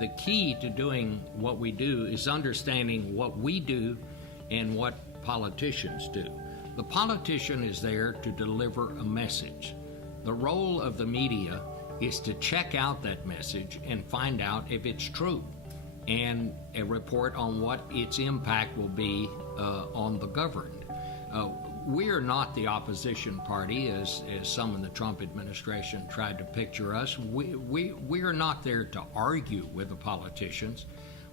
the key to doing what we do is understanding what we do and what politicians do. The politician is there to deliver a message. The role of the media is to check out that message and find out if it's true, and a report on what its impact will be on the governed. We are not the opposition party, as some in the Trump administration tried to picture us. We are not there to argue with the politicians.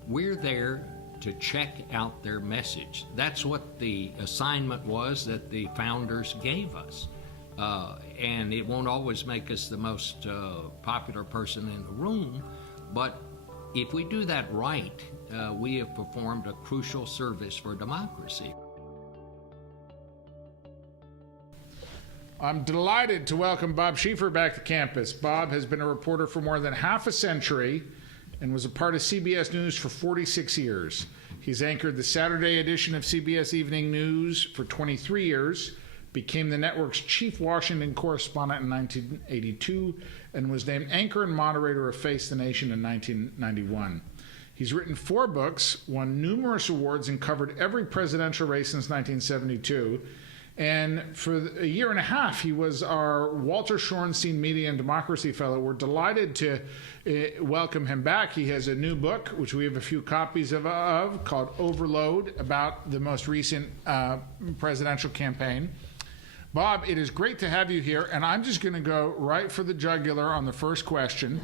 We're there to check out their message. That's what the assignment was that the founders gave us. And it won't always make us the most popular person in the room, but if we do that right, we have performed a crucial service for democracy. I'm delighted to welcome Bob Schieffer back to campus. Bob has been a reporter for more than half a century and was a part of CBS News for 46 years. He's anchored the Saturday edition of CBS Evening News for 23 years, became the network's chief Washington correspondent in 1982, and was named anchor and moderator of Face the Nation in 1991. He's written 4 books, won numerous awards, and covered every presidential race since 1972. And for a year and a half, he was our Walter Shorenstein Media and Democracy Fellow. We're delighted to welcome him back. He has a new book, which we have a few copies of called Overload, about the most recent presidential campaign. Bob, it is great to have you here, and I'm just going to go right for the jugular on the first question.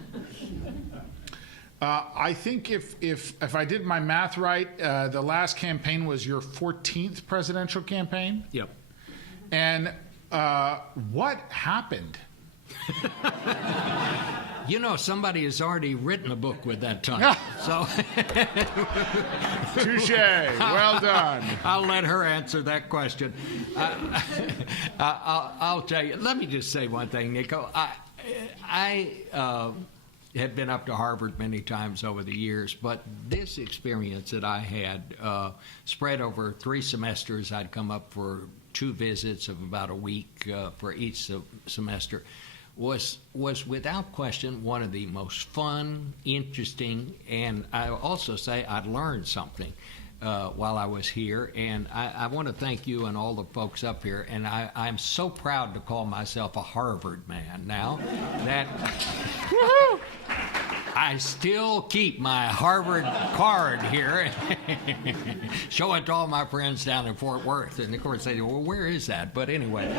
I think if I did my math right, the last campaign was your 14th presidential campaign? Yep. And what happened? You know, somebody has already written a book with that title. So Touche. Well done. I'll let her answer that question. I'll tell you. Let me just say one thing, Nico. I have been up to Harvard many times over the years, but this experience that I had spread over 3 semesters. I'd come up for 2 visits of about a week for each semester. Was without question one of the most fun, interesting, and I also say I learned something while I was here. And I want to thank you and all the folks up here. And I'm so proud to call myself a Harvard man now that I still keep my Harvard card here. Show it to all my friends down in Fort Worth. And of course they go, well, where is that? But anyway,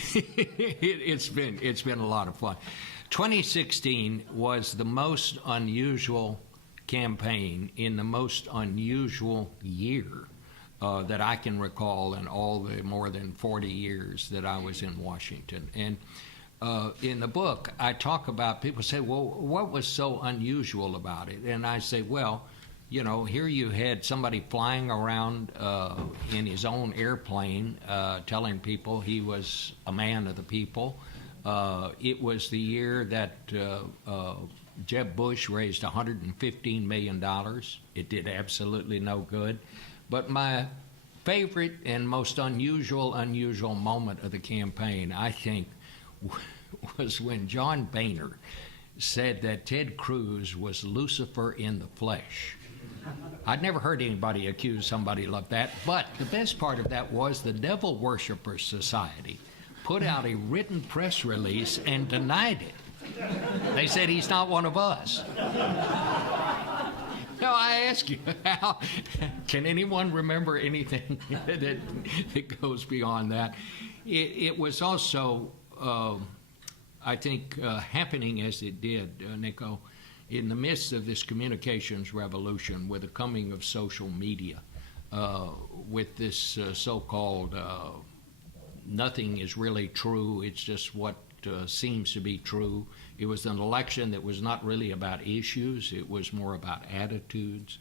it's been a lot of fun. 2016 was the most unusual campaign in the most unusual year that I can recall in all the more than 40 years that I was in Washington. And in the book, I talk about, people say, well, what was so unusual about it? And I say, well, you know, here you had somebody flying around in his own airplane telling people he was a man of the people. It was the year that Jeb Bush raised $115 million. It did absolutely no good. But my favorite and most unusual moment of the campaign, I think, was when John Boehner said that Ted Cruz was Lucifer in the flesh. I'd never heard anybody accuse somebody like that, but the best part of that was the Devil Worshippers Society put out a written press release and denied it. They said he's not one of us. Now I ask you, how can anyone remember anything that goes beyond that? It was also, I think, happening as it did, Nico, in the midst of this communications revolution with the coming of social media, with this so-called nothing is really true, it's just what seems to be true. It was an election that was not really about issues, it was more about attitudes.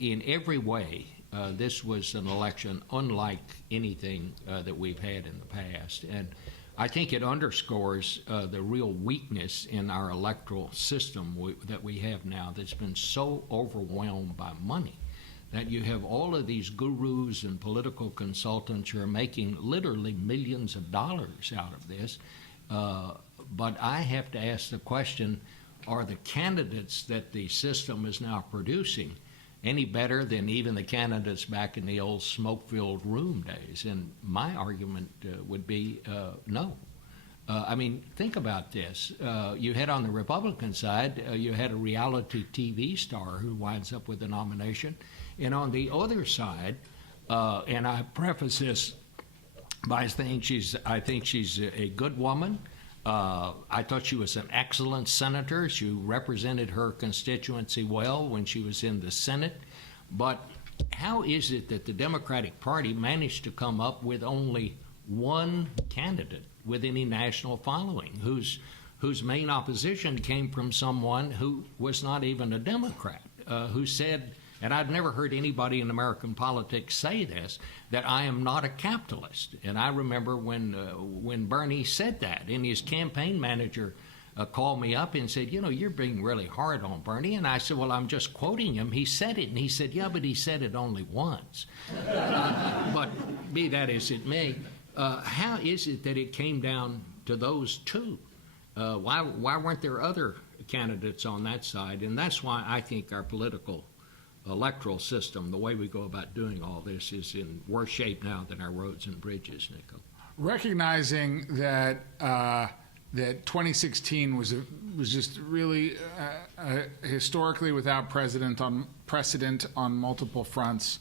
In every way, this was an election unlike anything that we've had in the past. And I think it underscores the real weakness in our electoral system that we have now that's been so overwhelmed by money that you have all of these gurus and political consultants who are making literally millions of dollars out of this. But I have to ask the question, are the candidates that the system is now producing any better than even the candidates back in the old smoke-filled room days? And my argument would be no. I mean, think about this. You had on the Republican side, you had a reality TV star who winds up with a nomination. And on the other side, and I preface this by saying I think she's a good woman. I thought she was an excellent senator. She represented her constituency well when she was in the Senate. But how is it that the Democratic Party managed to come up with only one candidate with any national following whose main opposition came from someone who was not even a Democrat, who said, and I've never heard anybody in American politics say this, that I am not a capitalist. And I remember when Bernie said that, and his campaign manager called me up and said, you're being really hard on Bernie. And I said, well, I'm just quoting him. He said it. And he said, yeah, but he said it only once. But be that as it may, how is it that it came down to those two? Why weren't there other candidates on that side? And that's why I think our political electoral system, the way we go about doing all this, is in worse shape now than our roads and bridges, Nico. Recognizing that that 2016 was just really historically without precedent on multiple fronts.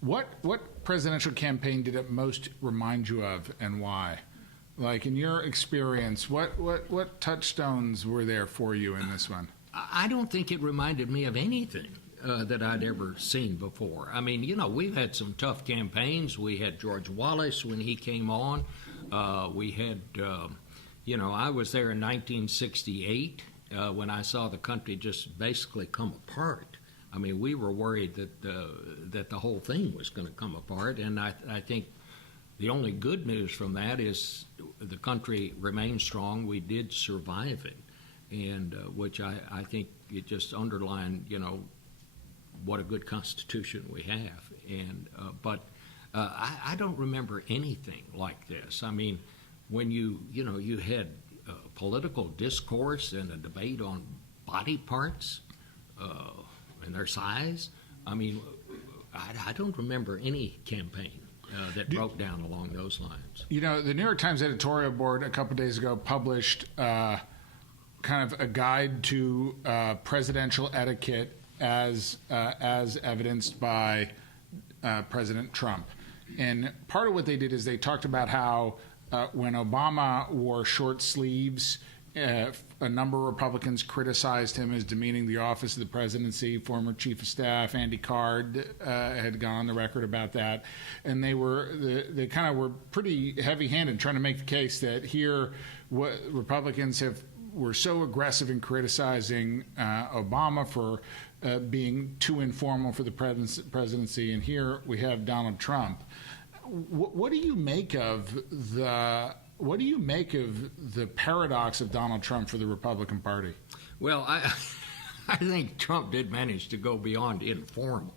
What presidential campaign did it most remind you of, and why? Like, in your experience, what touchstones were there for you in this one? I don't think it reminded me of anything that I'd ever seen before. I mean, we've had some tough campaigns. We had George Wallace when he came on. We had, I was there in 1968 when I saw the country just basically come apart. I mean, we were worried that the whole thing was going to come apart, and I think the only good news from that is the country remained strong. We did survive it, and which I think it just underlined, what a good Constitution we have. And but I don't remember anything like this. I mean, when you had political discourse and a debate on body parts and their size. I mean, I don't remember any campaign that broke down along those lines. The New York Times editorial board a couple days ago published kind of a guide to presidential etiquette as evidenced by President Trump. And part of what they did is they talked about how when Obama wore short sleeves, a number of Republicans criticized him as demeaning the office of the presidency. Former Chief of Staff Andy Card had gone on the record about that, and they kind of were pretty heavy-handed trying to make the case that here what Republicans were so aggressive in criticizing Obama for being too informal for the presidency, and here we have Donald Trump. What do you make of the paradox of Donald Trump for the Republican Party? Well, I think Trump did manage to go beyond informal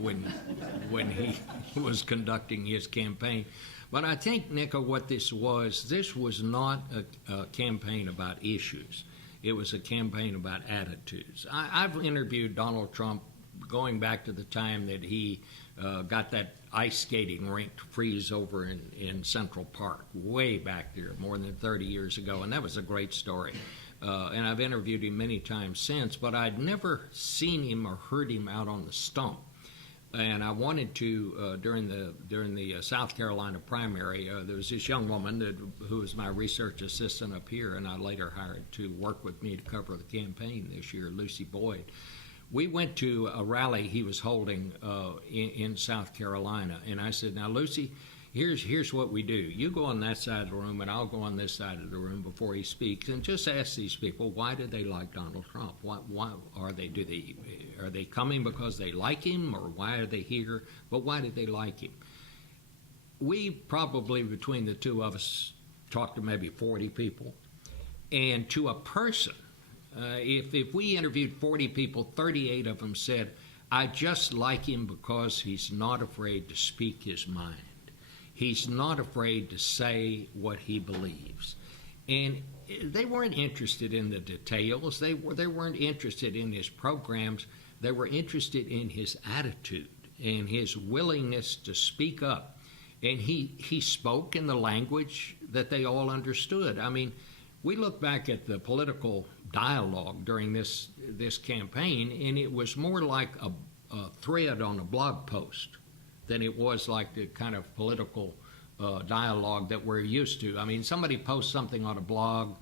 when he was conducting his campaign. But I think, Nico, what this was not a campaign about issues. It was a campaign about attitudes. I've interviewed Donald Trump going back to the time that he got that ice skating rink to freeze over in Central Park, way back there, more than 30 years ago, and that was a great story. And I've interviewed him many times since, but I'd never seen him or heard him out on the stump. And I wanted to, during the South Carolina primary, there was this young woman who was my research assistant up here, and I later hired to work with me to cover the campaign this year, Lucy Boyd. We went to a rally he was holding in South Carolina, and I said, now, Lucy, here's what we do. You go on that side of the room, and I'll go on this side of the room before he speaks, and just ask these people, why do they like Donald Trump? Why are they coming because they like him, or why are they here? But why do they like him? We probably, between the two of us, talked to maybe 40 people, and to a person, if we interviewed 40 people, 38 of them said, I just like him because he's not afraid to speak his mind. He's not afraid to say what he believes. And they weren't interested in the details. They weren't interested in his programs. They were interested in his attitude and his willingness to speak up. And he spoke in the language that they all understood. I mean, we look back at the political dialogue during this campaign, and it was more like a thread on a blog post than it was like the kind of political dialogue that we're used to. I mean, somebody posts something on a blog,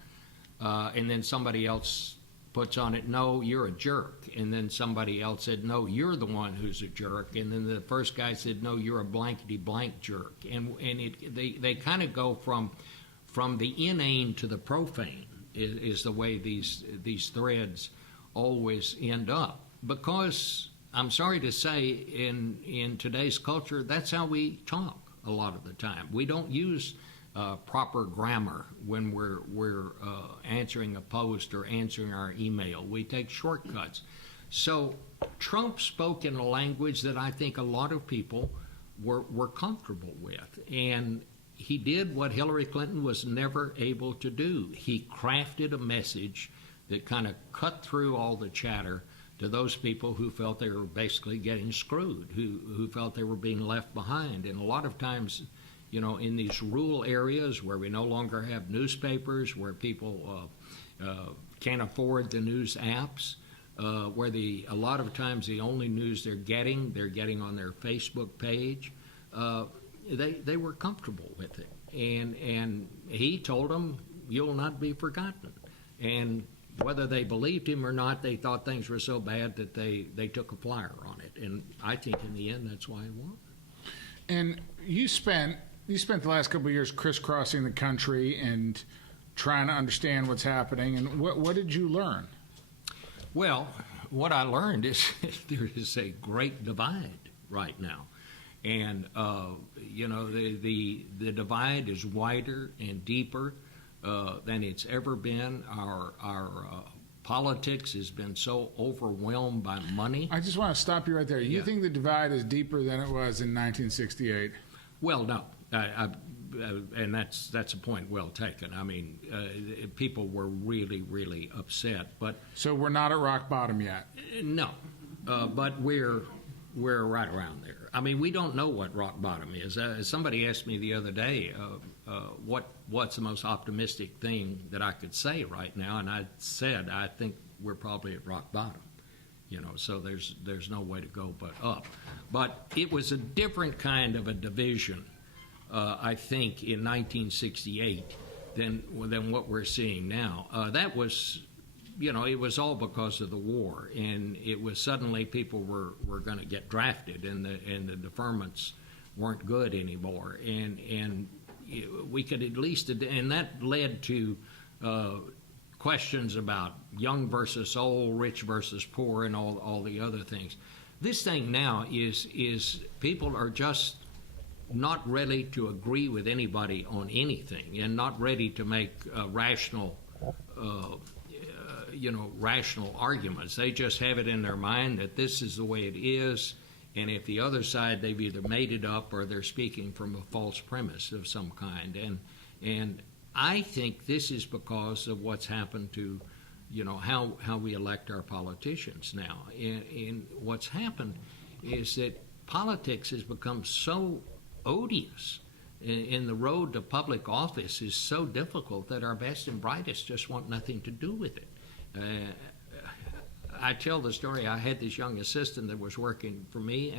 and then somebody else puts on it, no, you're a jerk. And then somebody else said, no, you're the one who's a jerk. And then the first guy said, no, you're a blankety blank jerk. And they kind of go from the inane to the profane is the way these threads always end up. Because I'm sorry to say, in today's culture, that's how we talk a lot of the time. We don't use proper grammar when we're answering a post or answering our email. We take shortcuts. So Trump spoke in a language that I think a lot of people were comfortable with. And he did what Hillary Clinton was never able to do. He crafted a message that kind of cut through all the chatter to those people who felt they were basically getting screwed, who felt they were being left behind. And a lot of times, you know, in these rural areas where we no longer have newspapers, where people can't afford the news apps, where a lot of times the only news they're getting on their Facebook page, they were comfortable with it. And he told them, you'll not be forgotten. And whether they believed him or not, they thought things were so bad that they took a flyer on it. And I think in the end, that's why he won. And you spent the last couple of years crisscrossing the country and trying to understand what's happening. And what did you learn? Well, what I learned is there is a great divide right now. And, you know, the divide is wider and deeper than it's ever been. Our politics has been so overwhelmed by money. I just want to stop you right there. You think the divide is deeper than it was in 1968? Well, no. And that's a point well taken. I mean, people were really, really upset. But so we're not at rock bottom yet? No, but we're right around there. I mean, we don't know what rock bottom is. Somebody asked me the other day, what's the most optimistic thing that I could say right now, and I said I think we're probably at rock bottom. You know, so there's no way to go but up. But it was a different kind of a division, I think, in 1968 than what we're seeing now. That was, you know, it was all because of the war, and it was suddenly people were going to get drafted, and the deferments weren't good anymore, and we could at least, and that led to questions about young versus old, rich versus poor, and all the other things. This thing now is people are just not ready to agree with anybody on anything, and not ready to make rational arguments. They just have it in their mind that this is the way it is, and if the other side, they've either made it up or they're speaking from a false premise of some kind. And I think this is because of what's happened to, you know, how we elect our politicians now. And what's happened is that politics has become so odious, and the road to public office is so difficult that our best and brightest just want nothing to do with it. I tell the story. I had this young assistant that was working for me,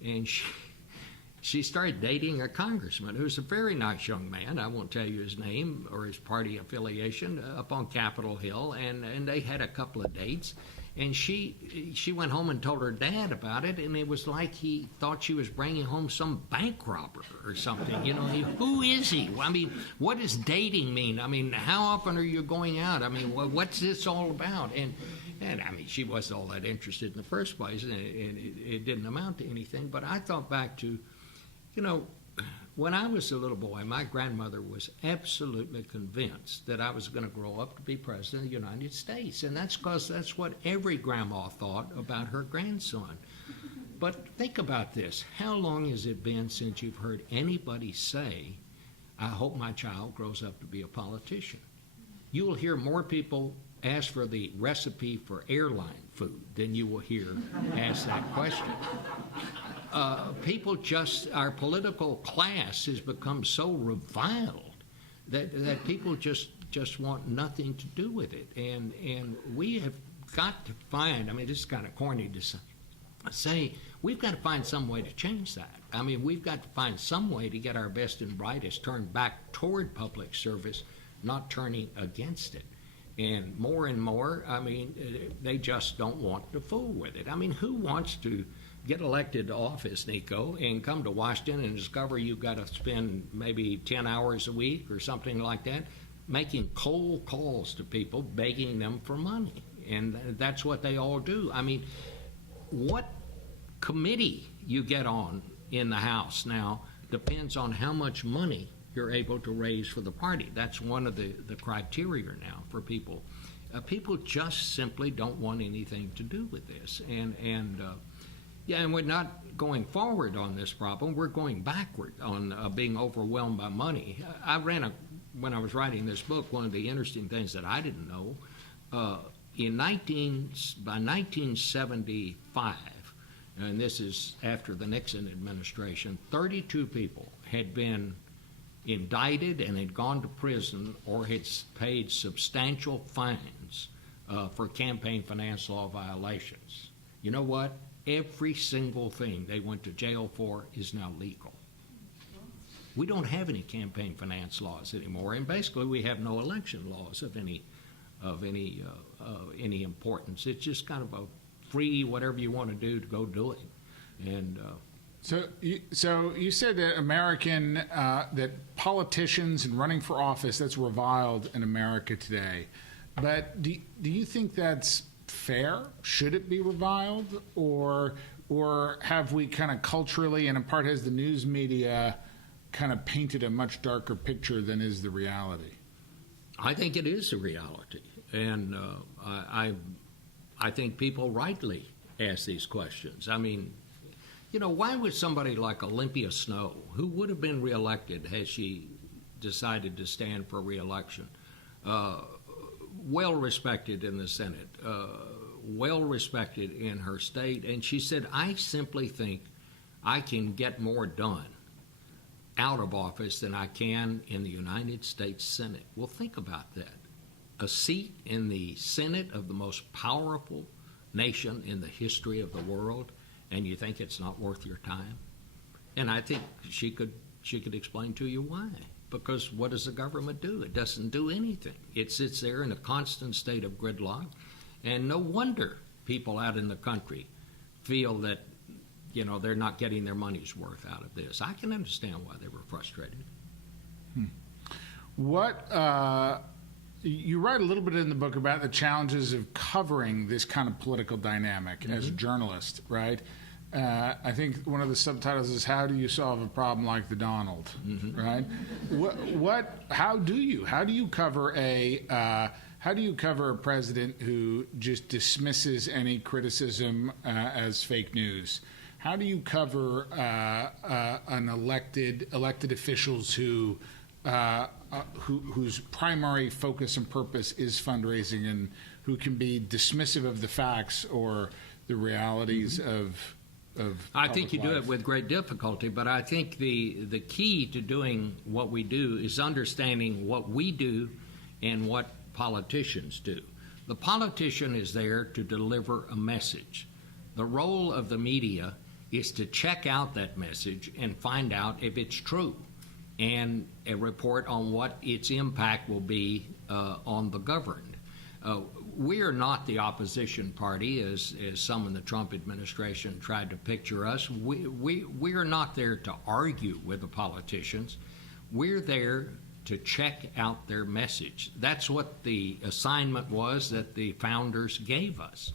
and she started dating a congressman who's a very nice young man. I won't tell you his name or his party affiliation, up on Capitol Hill, and they had a couple of dates. And she went home and told her dad about it, and it was like he thought she was bringing home some bank robber or something. You know, who is he? I mean, what does dating mean? I mean, how often are you going out? I mean, what's this all about? And I mean, she wasn't all that interested in the first place, and it didn't amount to anything. But I thought back to, you know, when I was a little boy, my grandmother was absolutely convinced that I was going to grow up to be president of the United States. And that's because that's what every grandma thought about her grandson. But think about this. How long has it been since you've heard anybody say, I hope my child grows up to be a politician? you will hear more people ask for the recipe for airline food than you will hear ask that question. Our political class has become so reviled that people just want nothing to do with it. And we have got to find, I mean, this is kind of corny to say, we've got to find some way to change that. I mean, we've got to find some way to get our best and brightest turned back toward public service, not turning against it. And more, I mean, they just don't want to fool with it. I mean, who wants to get elected to office, Nico, and come to Washington and discover you've got to spend maybe 10 hours a week or something like that making cold calls to people, begging them for money? And that's what they all do. I mean, what committee you get on in the House now depends on how much money you're able to raise for the party. That's one of the criteria now for people. People just simply don't want anything to do with this. And we're not going forward on this problem. We're going backward on being overwhelmed by money. When I was writing this book, one of the interesting things that I didn't know, by 1975, and this is after the Nixon administration, 32 people had been indicted and had gone to prison or had paid substantial fines for campaign finance law violations. You know what? Every single thing they went to jail for is now legal. We don't have any campaign finance laws anymore, and basically we have no election laws of any importance. It's just kind of a free whatever you want to do to go do it. And So you said that that politicians and running for office, that's reviled in America today. But do you think that's fair? Should it be reviled? Or have we kind of culturally, and in part has the news media kind of painted a much darker picture than is the reality? I think it is a reality. And I think people rightly ask these questions. I mean, you know, why would somebody like Olympia Snowe, who would have been reelected had she decided to stand for reelection, well respected in the Senate, well respected in her state, and she said, I simply think I can get more done out of office than I can in the United States Senate. Well, think about that. A seat in the Senate of the most powerful nation in the history of the world, and you think it's not worth your time? And I think she could explain to you why. Because what does the government do? It doesn't do anything. It sits there in a constant state of gridlock, and no wonder people out in the country feel that, you know, they're not getting their money's worth out of this. I can understand why they were frustrated. You write a little bit in the book about the challenges of covering this kind of political dynamic as a journalist, right? I think one of the subtitles is "How do you solve a problem like the Donald?" Right? How do you cover a president who just dismisses any criticism as fake news? How do you cover an elected officials whose primary focus and purpose is fundraising, and who can be dismissive of the facts or the realities of I think you life? do it with great difficulty, but I think the key to doing what we do is understanding what we do and what politicians do. The politician is there to deliver a message. The role of the media is to check out that message and find out if it's true, and a report on what its impact will be on the governed. We are not the opposition party, as some in the Trump administration tried to picture us. We are not there to argue with the politicians. We're there to check out their message. That's what the assignment was that the founders gave us.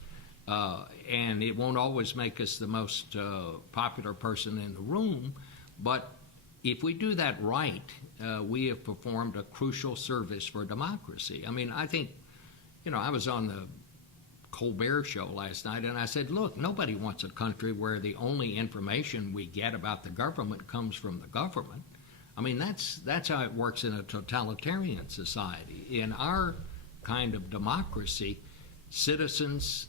And it won't always make us the most popular person in the room, but if we do that right, we have performed a crucial service for democracy. I mean, I think, you know, I was on the Colbert Show last night, and I said, look, nobody wants a country where the only information we get about the government comes from the government. I mean, that's how it works in a totalitarian society. In our kind of democracy, citizens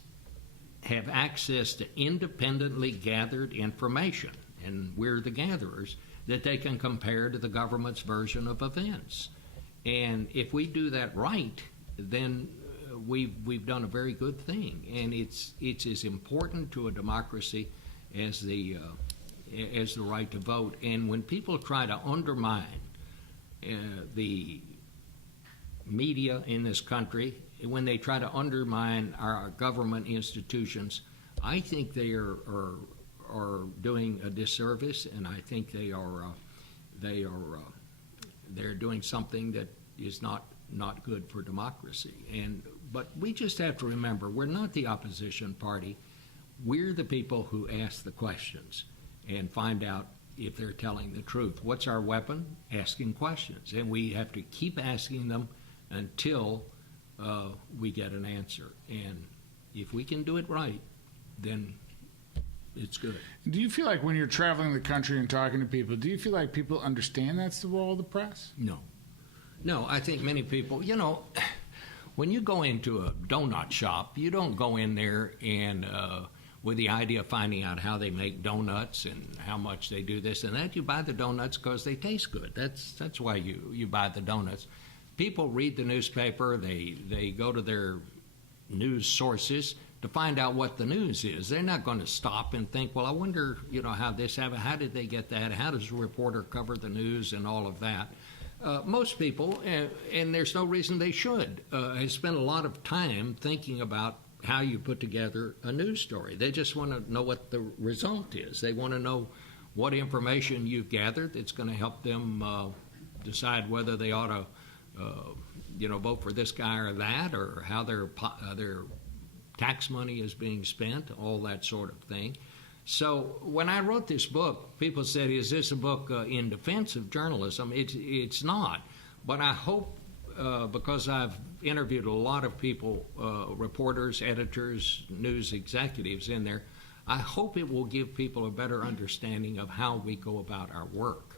have access to independently gathered information, and we're the gatherers, that they can compare to the government's version of events. And if we do that right, then we've done a very good thing. And it's as important to a democracy as the right to vote. And when people try to undermine the media in this country, when they try to undermine our government institutions, I think they are doing a disservice, and I think they're doing something that is not good for democracy. But we just have to remember, we're not the opposition party. We're the people who ask the questions and find out if they're telling the truth. What's our weapon? Asking questions. And we have to keep asking them until we get an answer. And if we can do it right, then it's good. Do you feel like when you're traveling the country and talking to people, do you feel like people understand that's the role of the press? No. No, I think many people, when you go into a donut shop, you don't go in there and with the idea of finding out how they make donuts and how much they do this and that. You buy the donuts because they taste good. That's why you buy the donuts. People read the newspaper. They go to their news sources to find out what the news is. They're not going to stop and think, well, I wonder, how this happened. How did they get that? How does a reporter cover the news and all of that? Most people, and there's no reason they should, have spent a lot of time thinking about how you put together a news story. They just want to know what the result is. They want to know what information you've gathered that's going to help them decide whether they ought to, vote for this guy or that, or how their tax money is being spent, all that sort of thing. So when I wrote this book, people said, is this a book in defense of journalism? It's not. But I hope, because I've interviewed a lot of people, reporters, editors, news executives in there, I hope it will give people a better understanding of how we go about our work.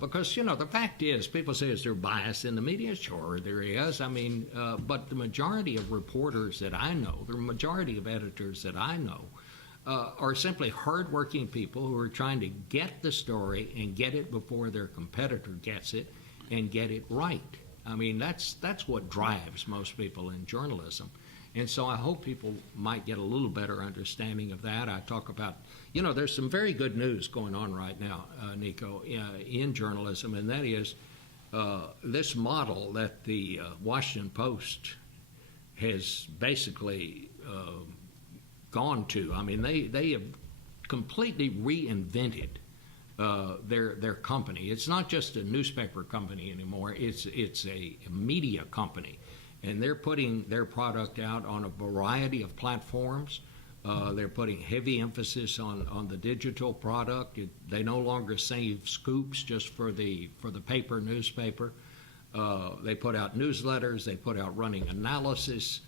Because, the fact is, people say, is there bias in the media? Sure, there is. But the majority of reporters that I know, the majority of editors that I know, are simply hardworking people who are trying to get the story and get it before their competitor gets it and get it right. That's what drives most people in journalism. And so I hope people might get a little better understanding of that. I talk about, there's some very good news going on right now, Nico, in journalism, and that is this model that the Washington Post has basically gone to. They have completely reinvented their company. It's not just a newspaper company anymore. It's a media company. And they're putting their product out on a variety of platforms. They're putting heavy emphasis on the digital product. They no longer save scoops just for the paper newspaper. They put out newsletters. They put out running analysis.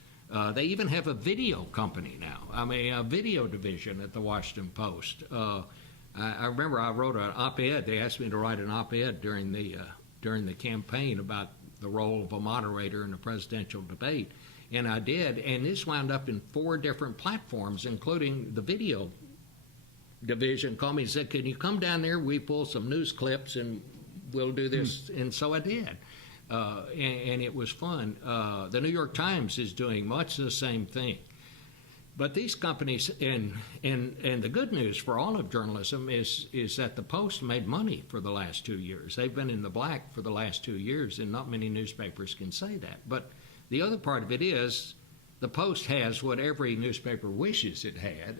They even have a video company now. A video division at the Washington Post. I remember I wrote an op-ed. They asked me to write an op-ed during the campaign about the role of a moderator in a presidential debate, and I did. And this wound up in 4 different platforms, including the video division. Called me and said, "Can you come down there? We pull some news clips and we'll do this." And so I did. And it was fun. The New York Times is doing much the same thing. But these companies, and the good news for all of journalism is that the Post made money for the last 2 years. They've been in the black for the last 2 years, and not many newspapers can say that. But the other part of it is the Post has what every newspaper wishes it had,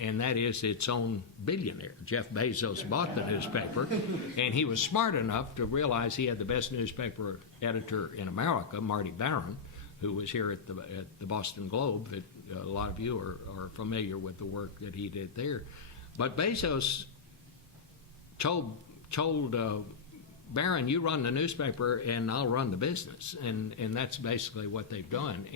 and that is its own billionaire. Jeff Bezos bought the newspaper, and he was smart enough to realize he had the best newspaper editor in America, Marty Barron, who was here at the Boston Globe. That a lot of you are familiar with the work that he did there. But Bezos told Barron, "You run the newspaper and I'll run the business," and that's basically what they've done.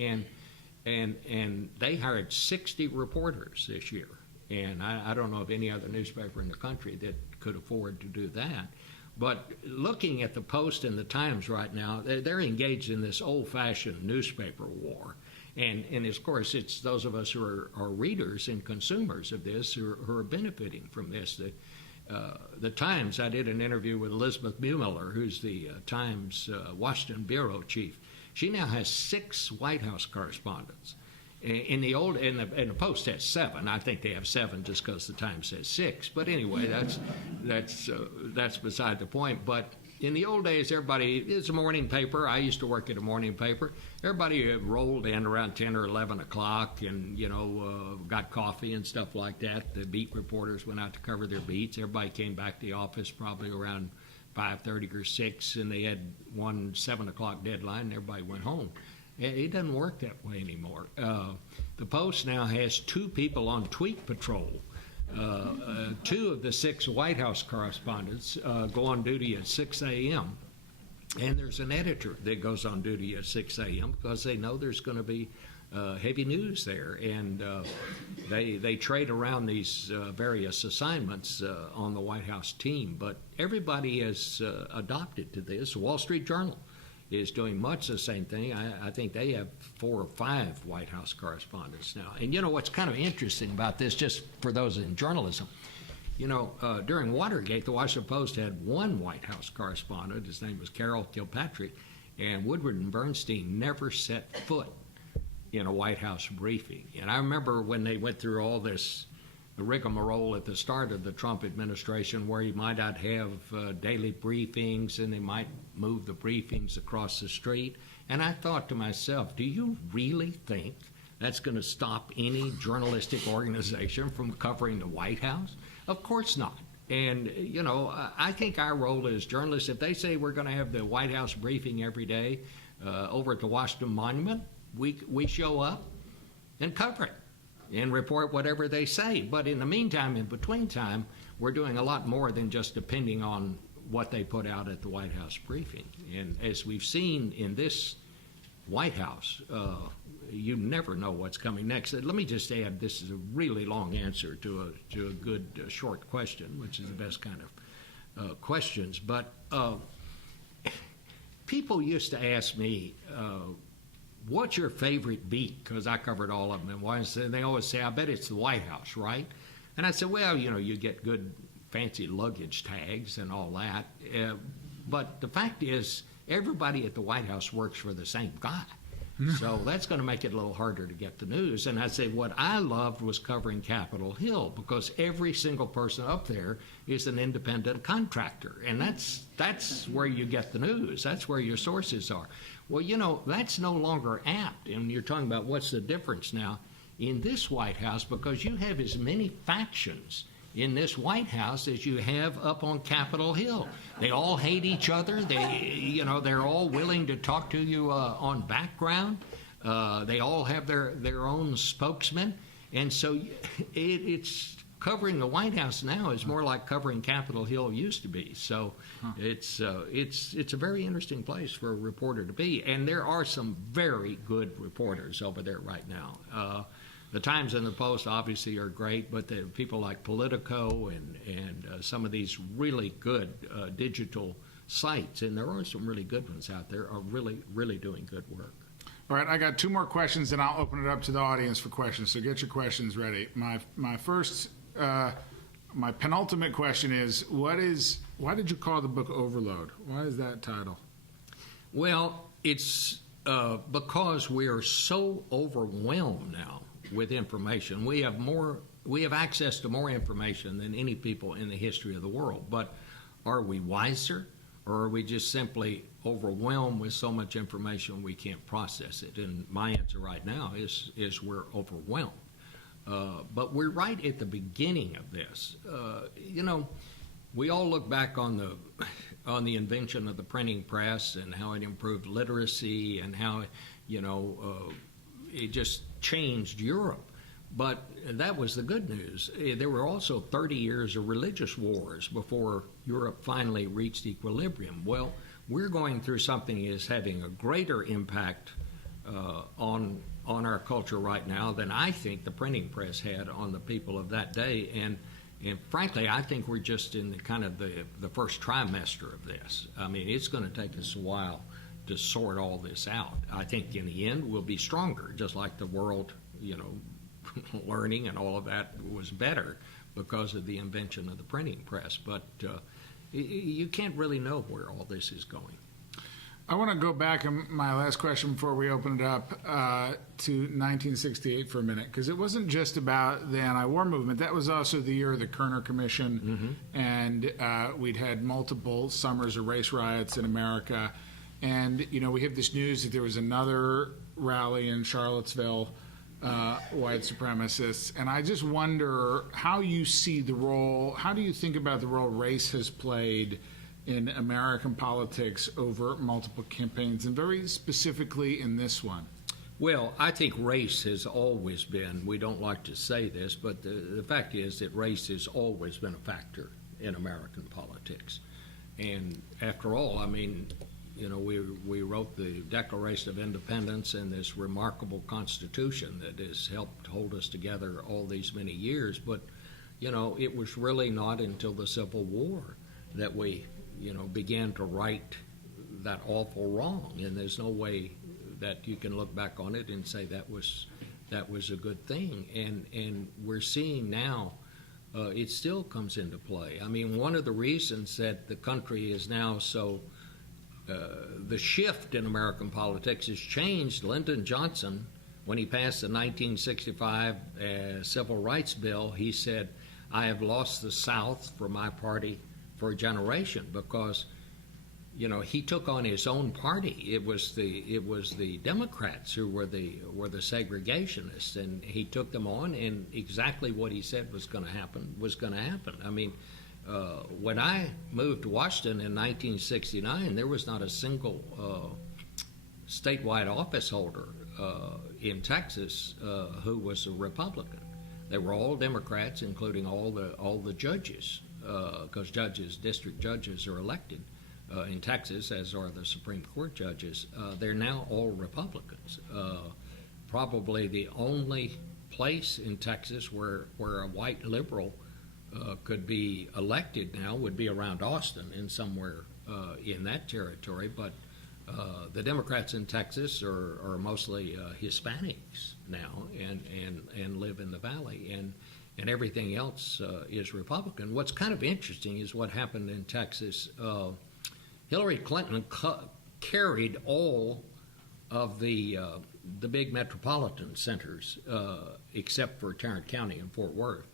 And they hired 60 reporters this year, and I don't know of any other newspaper in the country that could afford to do that. But looking at the Post and the Times right now, they're engaged in this old-fashioned newspaper war. And of course, it's those of us who are readers and consumers of this who are benefiting from this. The Times, I did an interview with Elizabeth Buehmiller, who's the Times Washington bureau chief. She now has 6 White House correspondents. In the old, and the Post has 7. I think they have 7 just because the Times says 6. But anyway, that's beside the point. But in the old days, everybody, it's a morning paper. I used to work at a morning paper. Everybody rolled in around 10 or 11 o'clock and, got coffee and stuff like that. The beat reporters went out to cover their beats. Everybody came back to the office probably around 5:30 or 6, and they had one 7 o'clock deadline, and everybody went home. It doesn't work that way anymore. The Post now has 2 people on tweet patrol. 2 of the 6 White House correspondents go on duty at 6 a.m., and there's an editor that goes on duty at 6 a.m. because they know there's going to be heavy news there, and they trade around these various assignments on the White House team. But everybody has adopted to this. The Wall Street Journal is doing much the same thing. I think they have 4 or 5 White House correspondents now. And what's kind of interesting about this, just for those in journalism, during Watergate, the Washington Post had 1 White House correspondent. His name was Carol Kilpatrick, and Woodward and Bernstein never set foot in a White House briefing. And I remember when they went through all this rigmarole at the start of the Trump administration, where you might not have daily briefings, and they might move the briefings across the street. And I thought to myself, do you really think that's going to stop any journalistic organization from covering the White House? Of course not. And, I think our role as journalists, if they say we're going to have the White House briefing every day over at the Washington Monument, we show up and cover it and report whatever they say. But in the meantime, in between time, we're doing a lot more than just depending on what they put out at the White House briefing. And as we've seen in this White House, you never know what's coming next. Let me just add, this is a really long answer to a good short question, which is the best kind of questions. But people used to ask me, what's your favorite beat? Because I covered all of them. And they always say, I bet it's the White House, right? And I said, well, you get good fancy luggage tags and all that. But the fact is, everybody at the White House works for the same guy. So that's going to make it a little harder to get the news. And I'd say what I loved was covering Capitol Hill, because every single person up there is an independent contractor. And that's where you get the news. That's where your sources are. Well, that's no longer apt. And you're talking about what's the difference now in this White House, because you have as many factions in this White House as you have up on Capitol Hill. They all hate each other. They're all willing to talk to you on background. They all have their own spokesman. And so it's covering the White House now is more like covering Capitol Hill used to be. So it's a very interesting place for a reporter to be. And there are some very good reporters over there right now. The Times and the Post obviously are great, but the people like Politico and some of these really good digital sites, and there are some really good ones out there, are really, really doing good work. All right, I got 2 more questions, and I'll open it up to the audience for questions. So get your questions ready. My first, my penultimate question is, why did you call the book Overload? Why is that title? Well, it's because we are so overwhelmed now with information. We have access to more information than any people in the history of the world. But are we wiser, or are we just simply overwhelmed with so much information we can't process it? And my answer right now is we're overwhelmed. But we're right at the beginning of this. We all look back on the invention of the printing press and how it improved literacy and how it just changed Europe. But that was the good news. There were also 30 years of religious wars before Europe finally reached equilibrium. Well, we're going through something that is having a greater impact on our culture right now than I think the printing press had on the people of that day. And And frankly, I think we're just in the kind of the first trimester of this. I mean, it's going to take us a while to sort all this out. I think in the end we'll be stronger, just like the world, learning and all of that was better because of the invention of the printing press. But you can't really know where all this is going. I want to go back in my last question before we open it up to 1968 for a minute, because it wasn't just about the anti-war movement. That was also the year of the Kerner Commission, and we'd had multiple summers of race riots in America. And, we have this news that there was another rally in Charlottesville, white supremacists. And I just wonder how you see the role, how do you think about the role race has played in American politics over multiple campaigns, and very specifically in this one? Well, I think race has always been, we don't like to say this, but the fact is that race has always been a factor in American politics. And after all, I mean, we wrote the Declaration of Independence and this remarkable Constitution that has helped hold us together all these many years. But, it was really not until the Civil War that we, began to right that awful wrong. And there's no way that you can look back on it and say that was a good thing. And we're seeing now it still comes into play. I mean, one of the reasons that the country is now so the shift in American politics has changed. Lyndon Johnson, when he passed the 1965 Civil Rights Bill, he said, "I have lost the South for my party for a generation," because he took on his own party. It was the Democrats who were the segregationists, and he took them on, and exactly what he said was going to happen was going to happen. I mean, when I moved to Washington in 1969, there was not a single statewide office holder in Texas who was a Republican. They were all Democrats, including all the judges, because district judges are elected in Texas, as are the Supreme Court judges. They're now all Republicans. Probably the only place in Texas where a white liberal could be elected now would be around Austin and somewhere in that territory. But the Democrats in Texas are mostly Hispanics now and live in the Valley, and everything else is Republican. What's kind of interesting is what happened in Texas. Hillary Clinton carried all of the big metropolitan centers except for Tarrant County and Fort Worth,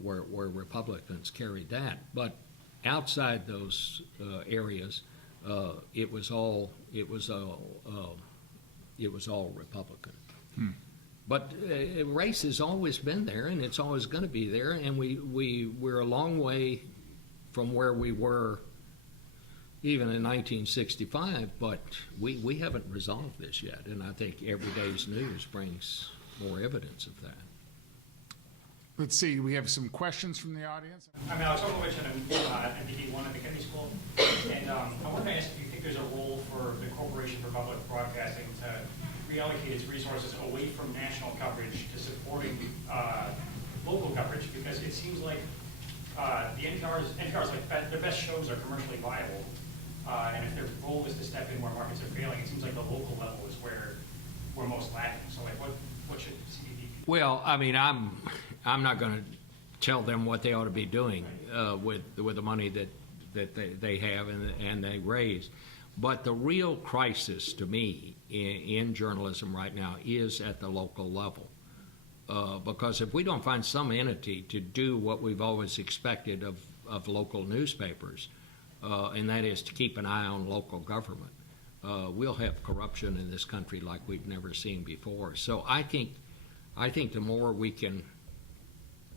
where Republicans carried that. But outside those areas, it was all Republican. But race has always been there, and it's always going to be there. And we're a long way from where we were even in 1965, but we haven't resolved this yet. And I think every day's news brings more evidence of that. Let's see, we have some questions from the audience. I'm Alex Okovich, and I'm MPD1 at McKinney School. And I wanted to ask if you think there's a role for the Corporation for Public Broadcasting to reallocate its resources away from national coverage to supporting local coverage, because it seems like the NPR's like their best shows are commercially viable, and if their role is to step in where markets are failing, it seems like the local level is where we're most lacking. So like, what should CBP be? Well, I mean, I'm not going to tell them what they ought to be doing with the money that they have and they raise. But the real crisis to me in journalism right now is at the local level. Because if we don't find some entity to do what we've always expected of local newspapers, and that is to keep an eye on local government, we'll have corruption in this country like we've never seen before. So I think the more we can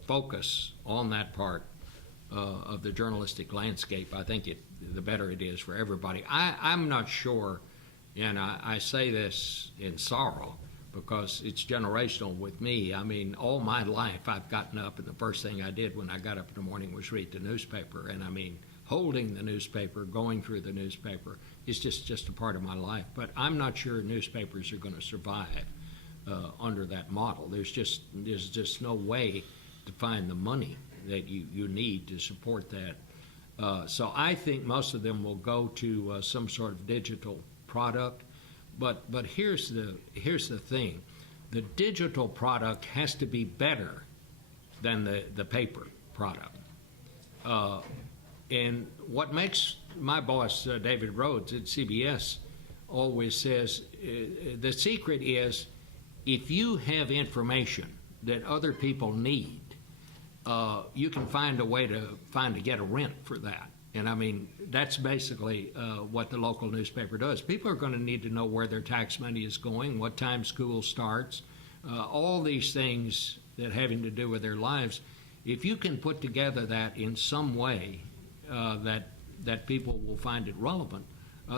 focus on that part of the journalistic landscape, I think the better it is for everybody. I'm not sure, and I say this in sorrow because it's generational with me. I mean, all my life I've gotten up, and the first thing I did when I got up in the morning was read the newspaper. And I mean, holding the newspaper, going through the newspaper is just a part of my life. But I'm not sure newspapers are going to survive under that model. There's just no way to find the money that you need to support that. So I think most of them will go to some sort of digital product. But here's the thing. The digital product has to be better than the paper product. And what makes my boss, David Rhodes at CBS, always says, the secret is if you have information that other people need, you can find a way to get a rent for that. And I mean, that's basically what the local newspaper does. People are going to need to know where their tax money is going, what time school starts, all these things that having to do with their lives. If you can put together that in some way that people will find it relevant,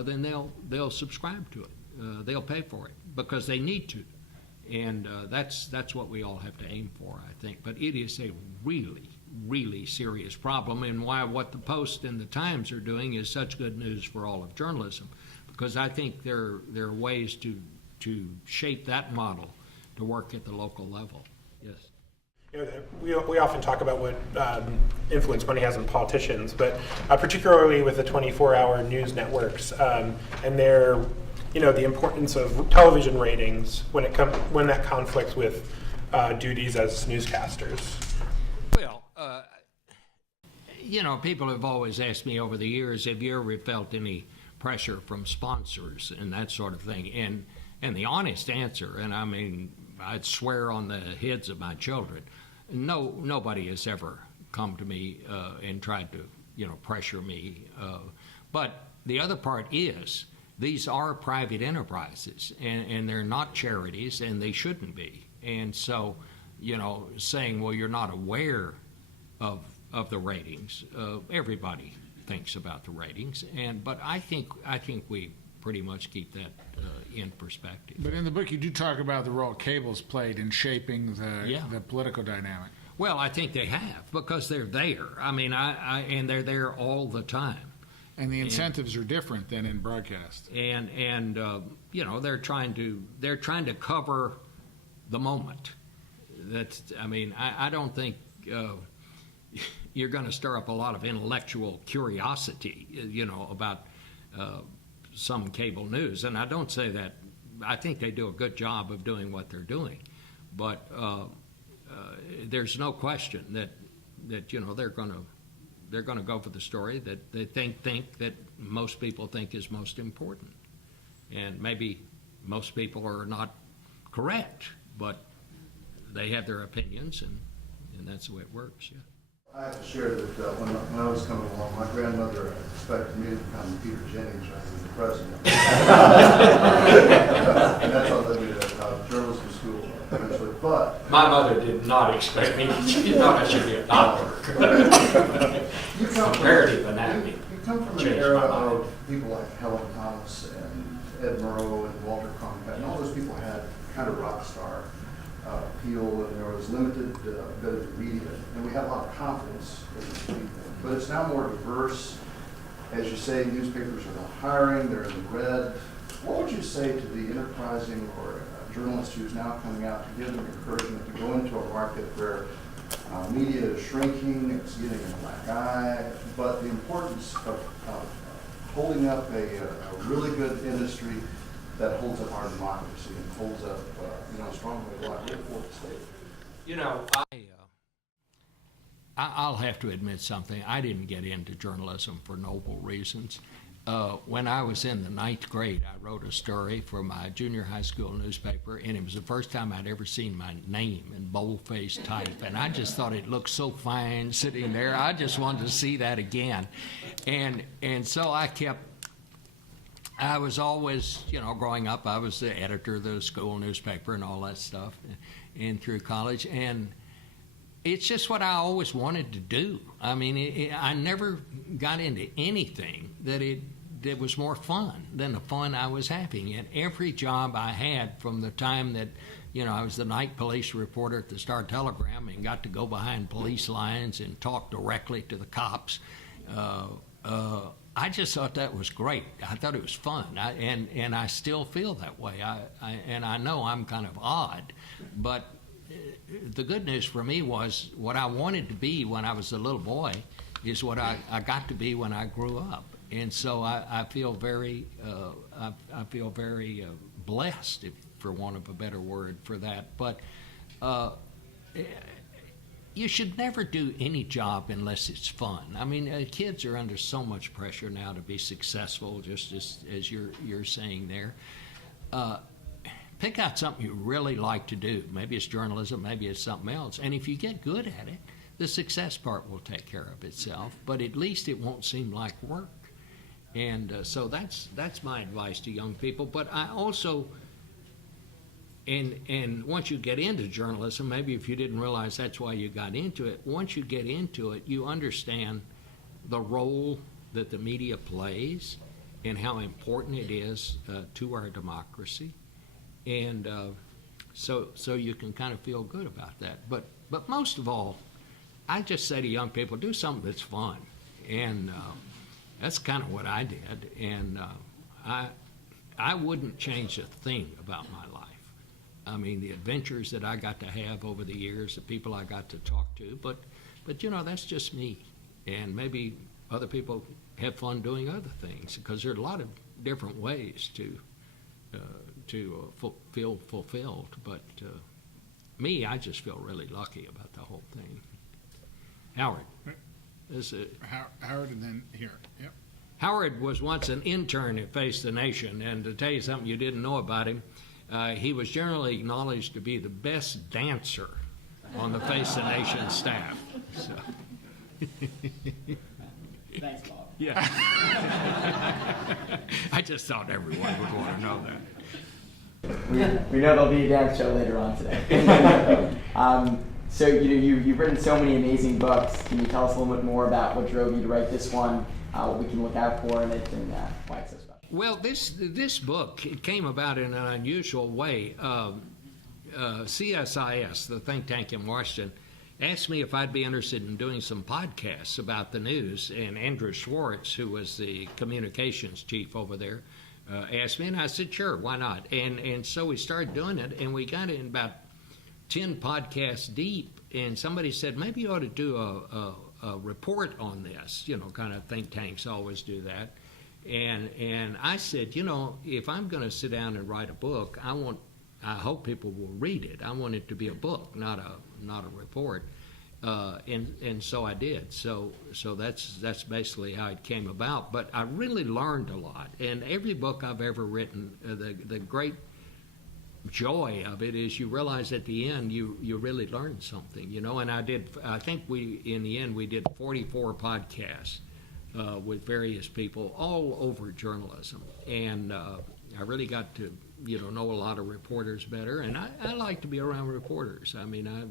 then they'll subscribe to it. They'll pay for it because they need to. And that's what we all have to aim for, I think. But it is a really, really serious problem, and why what the Post and the Times are doing is such good news for all of journalism, because I think there are ways to shape that model to work at the local level. Yes. You know, we often talk about what influence money has on politicians, but particularly with the 24-hour news networks and their, the importance of television ratings when that conflicts with duties as newscasters. Well, people have always asked me over the years, have you ever felt any pressure from sponsors and that sort of thing? And the honest answer, and I mean, I'd swear on the heads of my children, nobody has ever come to me and tried to, pressure me. But the other part is, these are private enterprises, and they're not charities, and they shouldn't be. And so, saying, well, you're not aware of the ratings, everybody thinks about the ratings, but I think we pretty much keep that in perspective. But in the book, you do talk about the role cable's played in shaping the political dynamic. Well, I think they have, because they're there. I mean, and they're there all the time. And the incentives are different than in broadcast. And they're trying to cover the moment. I don't think you're going to stir up a lot of intellectual curiosity, about some cable news. And I don't say that. I think they do a good job of doing what they're doing, but there's no question that they're going to go for the story that they think that most people think is most important. And maybe most people are not correct, but they have their opinions, and that's the way it works. Yeah. I have to share that when I was coming along, my grandmother expected me to become Peter Jennings rather than the president. And that's why I led me to journalism school eventually. But my mother did not expect me. She thought I should be a doctor. you come Comparative anatomy. You come from an era of people like Helen Thomas and Ed Murrow and Walter Cronkite, and all those people had kind of rock star appeal, and there was limited bit of media, and we had a lot of confidence in these people. But it's now more diverse. As you say, newspapers are not hiring, they're in the red. What would you say to the enterprising or journalist who's now coming out to give them encouragement to go into a market where media is shrinking, it's getting a black eye, but the importance of holding up a really good industry that holds up our democracy and holds up, strongly like for the state. I'll have to admit something. I didn't get into journalism for noble reasons. When I was in the 9th grade, I wrote a story for my junior high school newspaper, and it was the first time I'd ever seen my name in boldface type, and I just thought it looked so fine sitting there. I just wanted to see that again. And so I was always, growing up, I was the editor of the school newspaper and all that stuff, and through college, and it's just what I always wanted to do. I mean, I never got into anything that was more fun than the fun I was having. And every job I had, from the time that, I was the night police reporter at the Star-Telegram and got to go behind police lines and talk directly to the cops, I just thought that was great. I thought it was fun, and I still feel that way. And I know I'm kind of odd, but the good news for me was what I wanted to be when I was a little boy is what I got to be when I grew up. And so I feel very, blessed, if, for want of a better word, for that. But you should never do any job unless it's fun. I mean, kids are under so much pressure now to be successful, just as you're saying there. Pick out something you really like to do. Maybe it's journalism, maybe it's something else. And if you get good at it, the success part will take care of itself. But at least it won't seem like work. And so that's my advice to young people. But I also, and once you get into journalism, maybe if you didn't realize that's why you got into it, once you get into it, you understand the role that the media plays and how important it is to our democracy. And so you can kind of feel good about that. But most of all, I just say to young people, do something that's fun. And that's kind of what I did. And I wouldn't change a thing about my life. I mean, the adventures that I got to have over the years, the people I got to talk to, but you know, that's just me. And maybe other people have fun doing other things, because there are a lot of different ways to feel fulfilled. But me, I just feel really lucky about the whole thing. Howard. Howard, and then here. Yep. Howard was once an intern at Face the Nation, and to tell you something you didn't know about him, he was generally acknowledged to be the best dancer on the Face the Nation staff. So. Thanks, Bob. Yeah. I just thought everyone would want to know that. We know there'll be a dance show later on today. So you've written so many amazing books. Can you tell us a little bit more about what drove you to write this one, what we can look out for in it, and why it's so special? Well, this book came about in an unusual way. CSIS, the think tank in Washington, asked me if I'd be interested in doing some podcasts about the news, and Andrew Schwartz, who was the communications chief over there, asked me, and I said, sure, why not? And so we started doing it, and we got in about 10 podcasts deep, and somebody said, maybe you ought to do a report on this, you know, kind of think tanks always do that. And I said, you know, if I'm going to sit down and write a book, I hope people will read it. I want it to be a book, not a report. And so I did. So that's basically how it came about. But I really learned a lot. And every book I've ever written, the great joy of it is you realize at the end you really learned something, you know. And I think in the end we did 44 podcasts with various people all over journalism. And I really got to, you know a lot of reporters better. And I like to be around reporters. I mean, I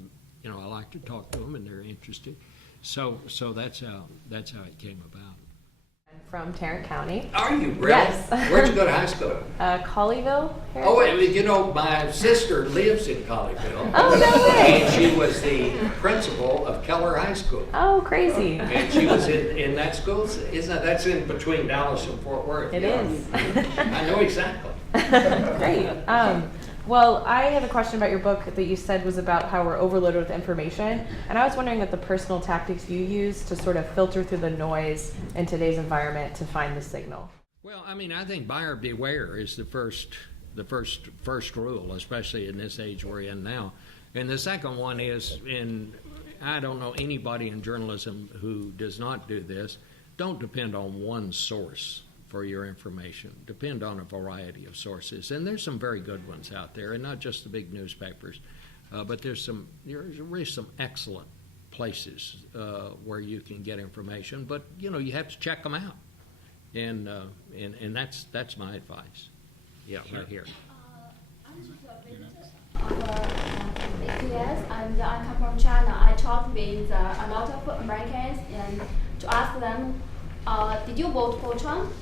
like to talk to them, and they're interesting. So that's how it came about. From Tarrant County. Are you really? Yes. Where'd you go to high school? Colleyville. Oh, you know, my sister lives in Colleyville. Oh, no way. And she was the principal of Keller High School. Oh, crazy. And she was in that school. That's in between Dallas and Fort Worth. It is. I know exactly. Great. Well, I have a question about your book that you said was about how we're overloaded with information. And I was wondering at the personal tactics you use to sort of filter through the noise in today's environment to find the signal. Well, I mean, I think buyer beware is the first rule, especially in this age we're in now. And the second one is, and I don't know anybody in journalism who does not do this, don't depend on one source for your information. Depend on a variety of sources. And there's some very good ones out there, and not just the big newspapers, but there's really some excellent places where you can get information. But, you know, you have to check them out. And that's my advice. Yeah, sure. Right here. I'm just a visitor BTS, and I come from China. I talked with a lot of Americans and to ask them, did you vote for Trump?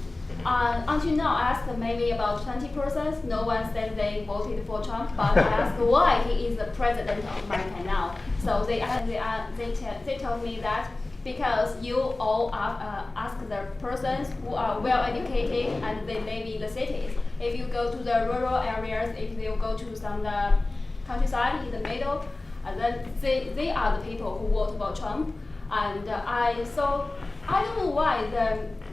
Until now, I asked maybe about 20%. No one said they voted for Trump, but I asked why he is the president of America now. So they told me that because you all ask the persons who are well educated and they live in the cities. If you go to the rural areas, if you go to some countryside in the middle, and then they are the people who vote for Trump. And I don't know why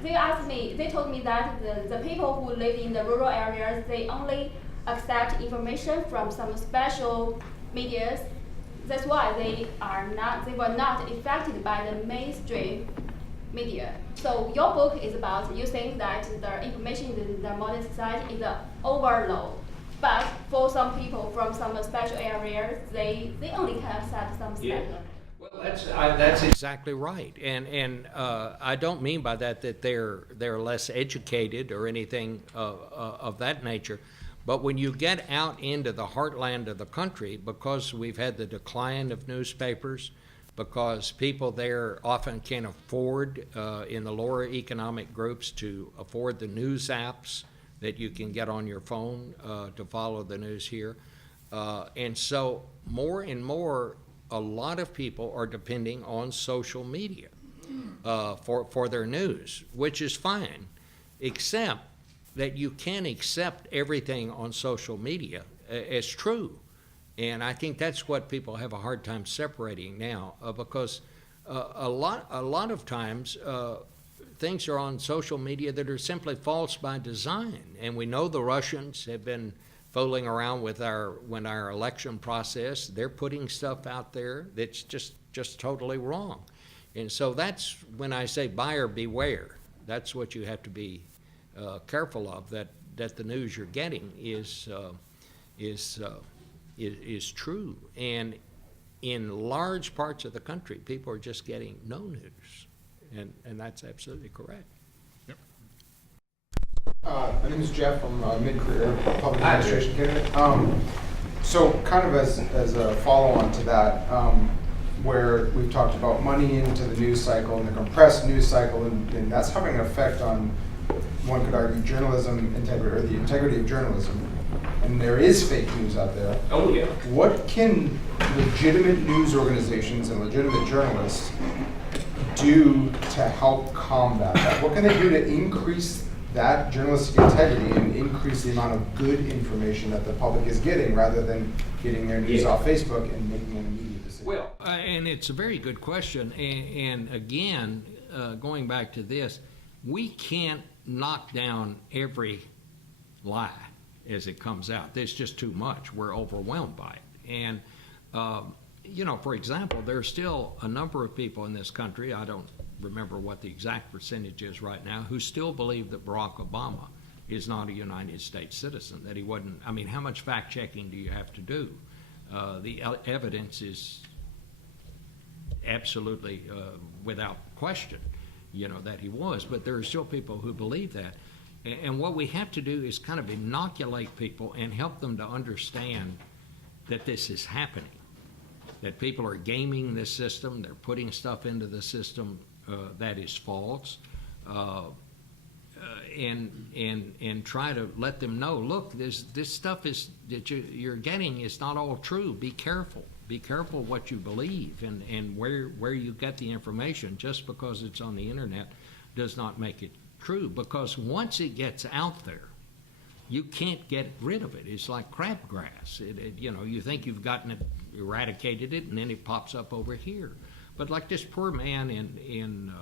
they told me that the people who live in the rural areas, they only accept information from some special medias. That's why they were not affected by the mainstream media. So your book is about, you think that the information in the modern society is an overload. But for some people from some special areas, they only can accept some standard. Well, that's exactly right, and I don't mean by that they're less educated or anything of that nature. But when you get out into the heartland of the country, because we've had the decline of newspapers, because people there often can't afford, in the lower economic groups, to afford the news apps that you can get on your phone to follow the news here. And so more and more, a lot of people are depending on social media for their news, which is fine, except that you can't accept everything on social media as true. And I think that's what people have a hard time separating now, because a lot of times things are on social media that are simply false by design. And we know the Russians have been fooling around with our election process. They're putting stuff out there that's just totally wrong. And so that's when I say buyer beware. That's what you have to be careful of, that the news you're getting is true. And in large parts of the country, people are just getting no news, and that's absolutely correct. Yep. My name is Jeff. I'm a mid-career public administration candidate. So kind of as a follow-on to that, where we've talked about money into the news cycle and the compressed news cycle, and that's having an effect on, one could argue, journalism integrity, or the integrity of journalism. And there is fake news out there. Oh, yeah. What can legitimate news organizations and legitimate journalists do to help combat that? What can they do to increase that journalistic integrity and increase the amount of good information that the public is getting, rather than getting their news off Facebook and making an immediate decision? Well, and it's a very good question. And again, going back to this, we can't knock down every lie as it comes out. There's just too much. We're overwhelmed by it. And, for example, there's still a number of people in this country, I don't remember what the exact percentage is right now, who still believe that Barack Obama is not a United States citizen, that he wasn't. I mean, how much fact-checking do you have to do? The evidence is absolutely without question, that he was, but there are still people who believe that. And what we have to do is kind of inoculate people and help them to understand that this is happening, that people are gaming this system, they're putting stuff into the system that is false, and try to let them know, look, this stuff is that you're getting is not all true. Be careful. Be careful what you believe and where you get the information. Just because it's on the internet does not make it true, because once it gets out there, you can't get rid of it. It's like crabgrass. You think you've gotten it, eradicated it, and then it pops up over here. But like this poor man in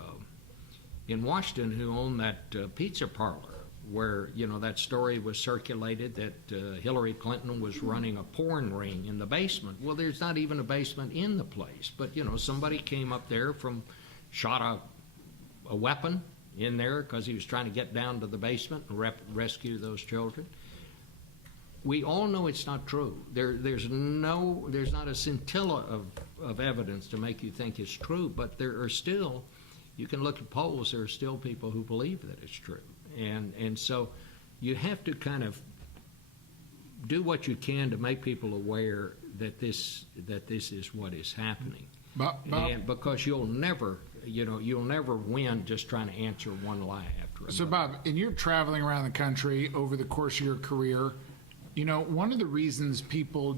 Washington who owned that pizza parlor, where that story was circulated that Hillary Clinton was running a porn ring in the basement. Well, there's not even a basement in the place, but somebody came up there shot a weapon in there because he was trying to get down to the basement and rescue those children. We all know it's not true. There's not a scintilla of evidence to make you think it's true, but there are still, you can look at polls, there are still people who believe that it's true. And so you have to kind of do what you can to make people aware that this is what is happening. And because you'll never win just trying to answer one lie after another. So, Bob, in your traveling around the country over the course of your career, one of the reasons people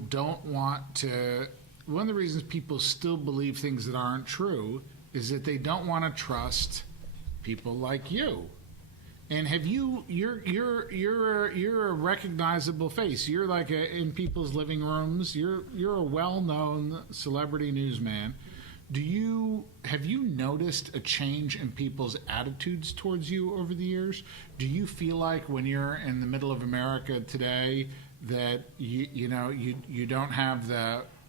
still believe things that aren't true is that they don't want to trust people like you. And have you're a recognizable face. You're like in people's living rooms. You're a well-known celebrity newsman. Have you noticed a change in people's attitudes towards you over the years? Do you feel like when you're in the middle of America today that you don't have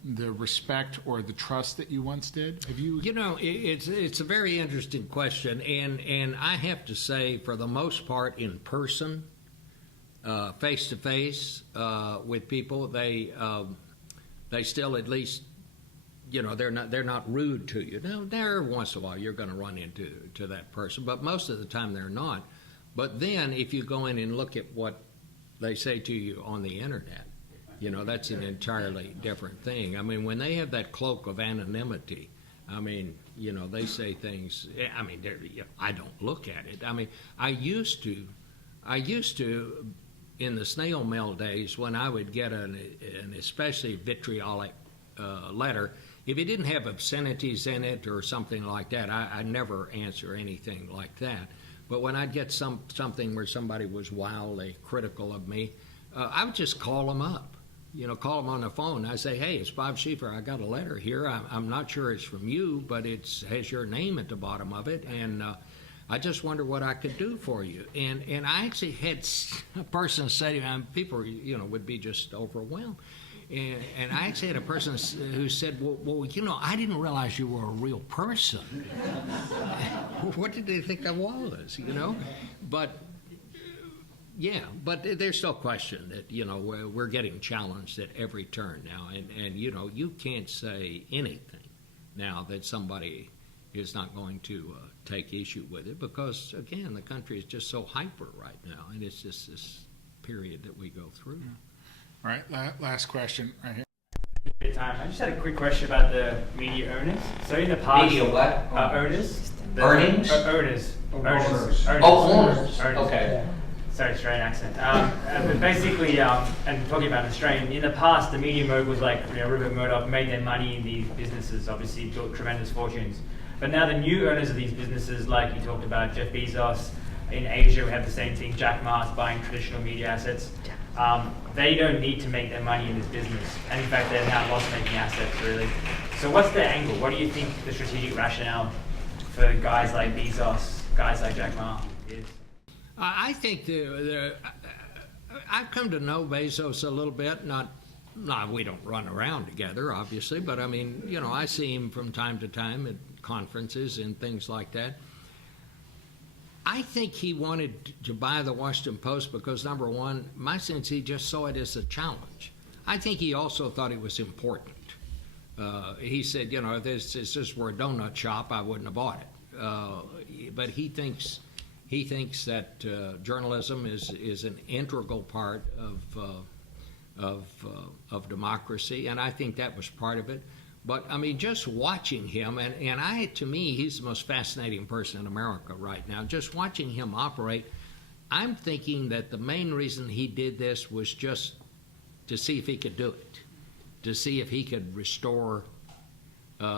the respect or the trust that you once did? Have you? It's a very interesting question, and I have to say, for the most part, in person, face to face with people, they still at least. They're not rude to you. Now, every once in a while you're going to run into that person, but most of the time they're not. But then if you go in and look at what they say to you on the internet, that's an entirely different thing. I mean, when they have that cloak of anonymity, I mean, they say things. I mean, I don't look at it. I mean, I used to, in the snail mail days, when I would get an especially vitriolic letter. If it didn't have obscenities in it or something like that, I never answer anything like that. But when I'd get something where somebody was wildly critical of me, I would just call them up, call them on the phone. I say, hey, it's Bob Schieffer. I got a letter here. I'm not sure it's from you, but it has your name at the bottom of it, and I just wonder what I could do for you. And I actually had a person say to me, people, would be just overwhelmed. And I actually had a person who said, well, I didn't realize you were a real person. What did they think I was, But, but there's still question that, we're getting challenged at every turn now. And you can't say anything now that somebody is not going to take issue with it because, again, the country is just so hyper right now. And it's just this period that we go through. Yeah. All right, last question right here. I just had a quick question about the media owners. So in the past, Media what? Owners. Earnings? Owners. Owners. Okay. Sorry, Australian accent. But basically, and talking about Australian, in the past, the media moguls like Rupert Murdoch made their money in these businesses, obviously built tremendous fortunes. But now the new owners of these businesses, like you talked about, Jeff Bezos, in Asia we have the same thing, Jack Ma's buying traditional media assets. They don't need to make their money in this business. And in fact, they're now loss-making assets, really. So what's the angle? What do you think the strategic rationale for guys like Bezos, guys like Jack Ma is? I think I've come to know Bezos a little bit. Not we don't run around together, obviously, but I mean, I see him from time to time at conferences and things like that. I think he wanted to buy the Washington Post because, number one, my sense he just saw it as a challenge. I think he also thought it was important. He said, if this just were a donut shop, I wouldn't have bought it. But he thinks that journalism is an integral part of democracy, and I think that was part of it. But, I mean, just watching him, to me, he's the most fascinating person in America right now. Just watching him operate, I'm thinking that the main reason he did this was just to see if he could do it, to see if he could restore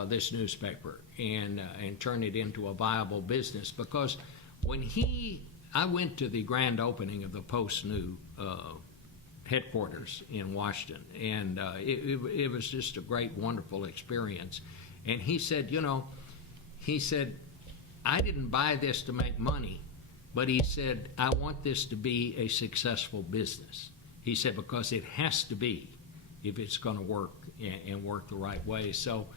this newspaper and turn it into a viable business. Because when I went to the grand opening of the Post New headquarters in Washington, and it was just a great, wonderful experience. And he said, I didn't buy this to make money, but he said, I want this to be a successful business. He said, because it has to be if it's going to work and work the right way. So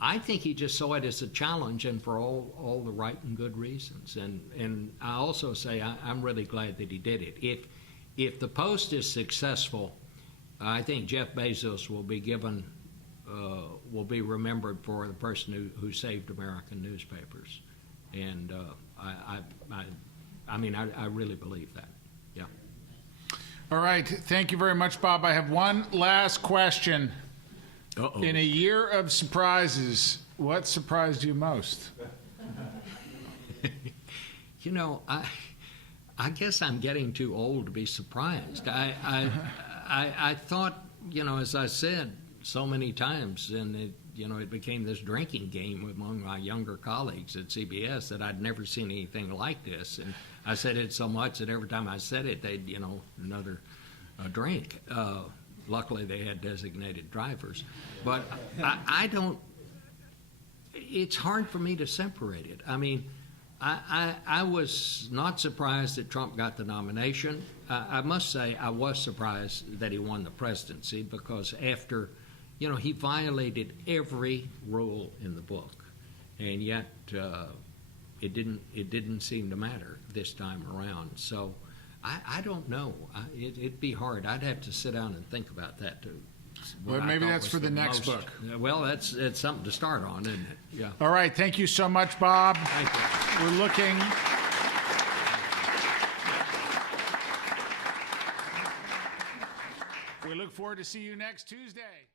I think he just saw it as a challenge, and for all the right and good reasons. And I also say I'm really glad that he did it. If the Post is successful, I think Jeff Bezos will be remembered for the person who saved American newspapers, and I really believe that. Yeah. All right, thank you very much, Bob. I have one last question. Uh-oh. In a year of surprises, what surprised you most? I guess I'm getting too old to be surprised. I thought, as I said, so many times, and it became this drinking game among my younger colleagues at CBS that I'd never seen anything like this. And I said it so much that every time I said it, they'd, another drink. Luckily, they had designated drivers. But I don't, it's hard for me to separate it. I mean, I was not surprised that Trump got the nomination. I must say I was surprised that he won the presidency, because after, he violated every rule in the book, and yet it didn't seem to matter this time around. So I don't know. It'd be hard. I'd have to sit down and think about that too. Well, maybe that's for the next book. Well, it's something to start on, isn't it? Yeah. All right. Thank you so much, Bob. Thank you. We're looking. We look forward to see you next Tuesday.